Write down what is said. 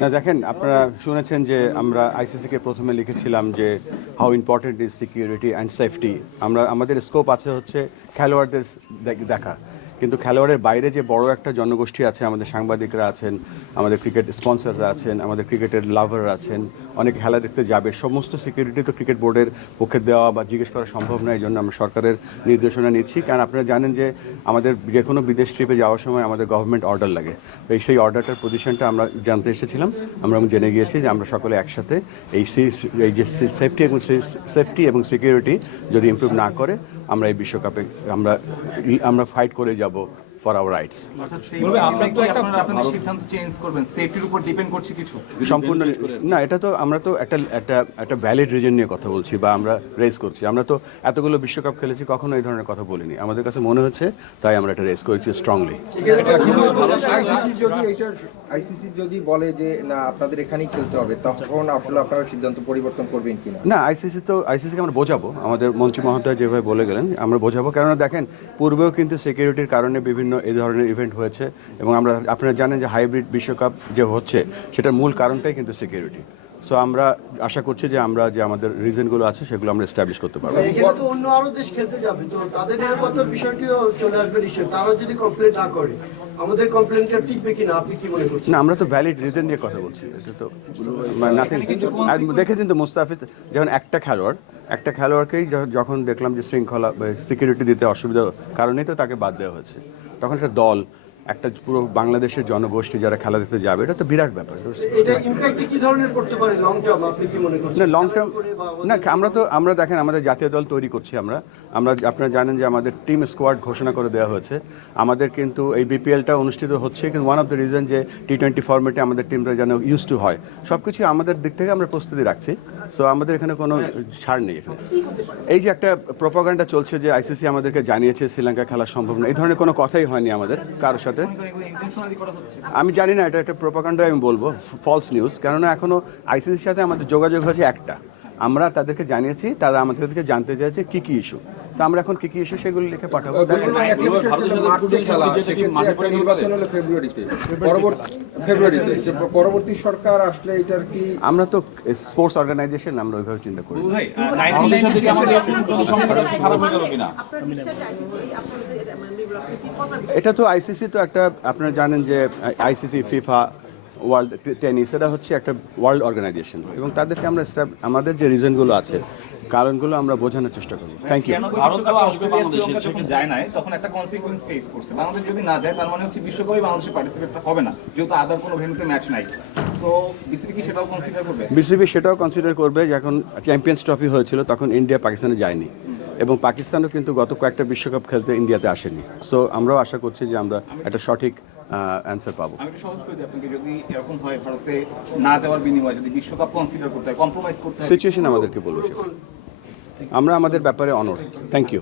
না, দেখেন, আপনারা শুনেছেন যে আমরা আইসিসিকে প্রথমে লিখেছিলাম যে how important is security and safety আমরা, আমাদের স্কোপ আছে হচ্ছে খেলোয়াড়দের দেখা। কিন্তু খেলোয়াড়ের বাইরে যে বড় একটা জনগোষ্ঠী আছে, আমাদের সাংবাদিকরা আছেন, আমাদের ক্রিকেট স্পন্সররা আছেন, আমাদের ক্রিকেটের লাভাররা আছেন, অনেক খেলা দেখতে যাবে, সমস্ত সিকিউরিটি তো ক্রিকেট বোর্ডের পক্ষে দেওয়া বা জিজ্ঞেস করা সম্ভব নয়, এই জন্য আমরা সরকারের নির্দেশনা নিচ্ছি। কারণ আপনারা জানেন যে আমাদের যে কোনো বিদেশ ট্রিপে যাওয়ার সময় আমাদের গভর্নমেন্ট অর্ডার লাগে। তো এই সেই অর্ডারটার পজিশনটা আমরা জানতে এসেছিলাম। আমরা জেনে গিয়েছি যে আমরা সকলে একসাথে এই এই যে সেফটি এবং সেফটি এবং সিকিউরিটি যদি ইমপ্রুভ না করে, আমরা এই বিশ্বকাপে আমরা আমরা ফাইট করে যাব। ফর আওয়ার রাইটস বলবে আপনার তো একটা আপনাদের সিদ্ধান্ত চেঞ্জ করবেন সেফটির উপর ডিপেন্ড করছে কিছু সম্পূর্ণ না এটা তো আমরা তো একটা একটা একটা ভ্যালিড রিজন নিয়ে কথা বলছি বা আমরা রেস করছি আমরা তো এতগুলো বিশ্বকাপ খেলেছি কখনো এই ধরনের কথা বলিনি আমাদের কাছে মনে হচ্ছে তাই আমরা এটা রেস করেছি স্ট্রংলি আইসিসি যদি বলে যে, না, আপনাদের এখানেই খেলতে হবে, তখন আসলে আপনারা সিদ্ধান্ত পরিবর্তন করবেন কিনা? না, আইসিসি তো, আইসিসিকে আমরা বোঝাবো। আমাদের মন্ত্রী মহোদয় যেভাবে বলে গেলেন, আমরা বোঝাবো। কেননা দেখেন, পূর্বেও কিন্তু সিকিউরিটির কারণে বিভিন্ন এই ধরনের ইভেন্ট হয়েছে এবং আমরা, আপনারা জানেন যে হাইব্রিড বিশ্বকাপ যে হচ্ছে, সেটার মূল কারণটাই কিন্তু সিকিউরিটি সো আমরা আশা করছি যে আমরা যে আমাদের রিজনগুলো আছে সেগুলো আমরা এস্টাবলিশ করতে পারব। এখানে তো অন্য আরও দেশ খেলতে যাবে তো তাদের নিরাপত্তার বিষয়টিও চলে আসবে নিশ্চয় তারা যদি কমপ্লেন না করে আমাদের কমপ্লেনটা টিকবে কিনা আপনি কি মনে করছেন? না আমরা তো ভ্যালিড রিজন নিয়ে কথা বলছি এটা তো নাথিং দেখেছেন তো মুস্তাফিজ যখন একটা খেলোয়াড় একটা খেলোয়াড়কেই যখন দেখলাম যে শৃঙ্খলা সিকিউরিটি দিতে অসুবিধা কারণেই তো তাকে বাদ দেওয়া হয়েছে। তখন একটা দল একটা পুরো বাংলাদেশের জনগোষ্ঠী যারা খেলা দেখতে যাবে এটা তো বিরাট ব্যাপার। এটা ইম্প্যাক্ট কি ধরনের করতে পারে লং টার্ম আপনি কি মনে করছেন? না লং টার্ম না আমরা তো আমরা দেখেন আমাদের জাতীয় দল তৈরি করছি আমরা। আমরা আপনারা জানেন যে আমাদের টিম স্কোয়াড ঘোষণা করে দেওয়া হয়েছে। আমাদের কিন্তু এই বিপিএলটা অনুষ্ঠিত হচ্ছে কিন্তু ওয়ান অফ দ্য রিজন যে টি টোয়েন্টি ফর্মেটে আমাদের টিমটা যেন ইউজ টু হয়। সব কিছু আমাদের দিক থেকে আমরা প্রস্তুতি রাখছি। সো আমাদের এখানে কোনো ছাড় নেই এখানে। এই যে একটা প্রপাগান্ডা চলছে যে আইসিসি আমাদেরকে জানিয়েছে শ্রীলঙ্কা খেলা সম্ভব না এই ধরনের কোনো কথাই হয়নি আমাদের কারোর সাথে। হচ্ছে। আমি জানি না এটা একটা প্রোপাগান্ডা আমি বলব ফলস নিউজ কেননা এখনও আইসিসির সাথে আমাদের যোগাযোগ হয়েছে একটা। আমরা তাদেরকে জানিয়েছি তারা আমাদেরকে জানতে চাইছে কি কি ইস্যু তা আমরা এখন কি কি ইস্যু সেগুলো লিখে পাঠাবো পরবর্তী সরকার আসলে এটার কি আমরা তো স্পোর্টস অর্গানাইজেশন আমরা ওইভাবে চিন্তা করি এটা তো আইসিসি তো একটা আপনারা জানেন যে আইসিসি ফিফা ওয়ার্ল্ড টেনিস এটা হচ্ছে একটা ওয়ার্ল্ড অর্গানাইজেশন এবং তাদেরকে আমরা আমাদের যে রিজনগুলো আছে কারণগুলো আমরা বোঝানোর চেষ্টা করব। থ্যাংক ইউ ভারত আসবে অস্ট্রেলিয়া শ্রীলঙ্কা যখন যায় না তখন একটা কনসিকুয়েন্স ফেস করছে। বাংলাদেশ যদি না যায় তার মানে হচ্ছে বিশ্বকাপে বাংলাদেশের পার্টিসিপেটটা হবে না যেহেতু আদার কোনো ভেন্যুতে ম্যাচ নাই। সো বিসিবি কি সেটাও কনসিডার করবে? বিসিবি সেটাও কনসিডার করবে যখন চ্যাম্পিয়ন্স ট্রফি হয়েছিল তখন ইন্ডিয়া পাকিস্তানে যায়নি। এবং পাকিস্তানও কিন্তু গত কয়েকটা বিশ্বকাপ খেলতে ইন্ডিয়াতে আসেনি। সো আমরাও আশা করছি যে আমরা একটা সঠিক অ্যান্সার পাবো। আমি একটু সহজ করে দিই আপনাকে যদি এরকম হয় ভারতে না যাওয়ার বিনিময়ে যদি বিশ্বকাপ কনসিডার করতে হয় কম্প্রোমাইজ করতে হয় সিচুয়েশন আমাদেরকে বলব আমরা আমাদের ব্যাপারে অনর থ্যাংক ইউ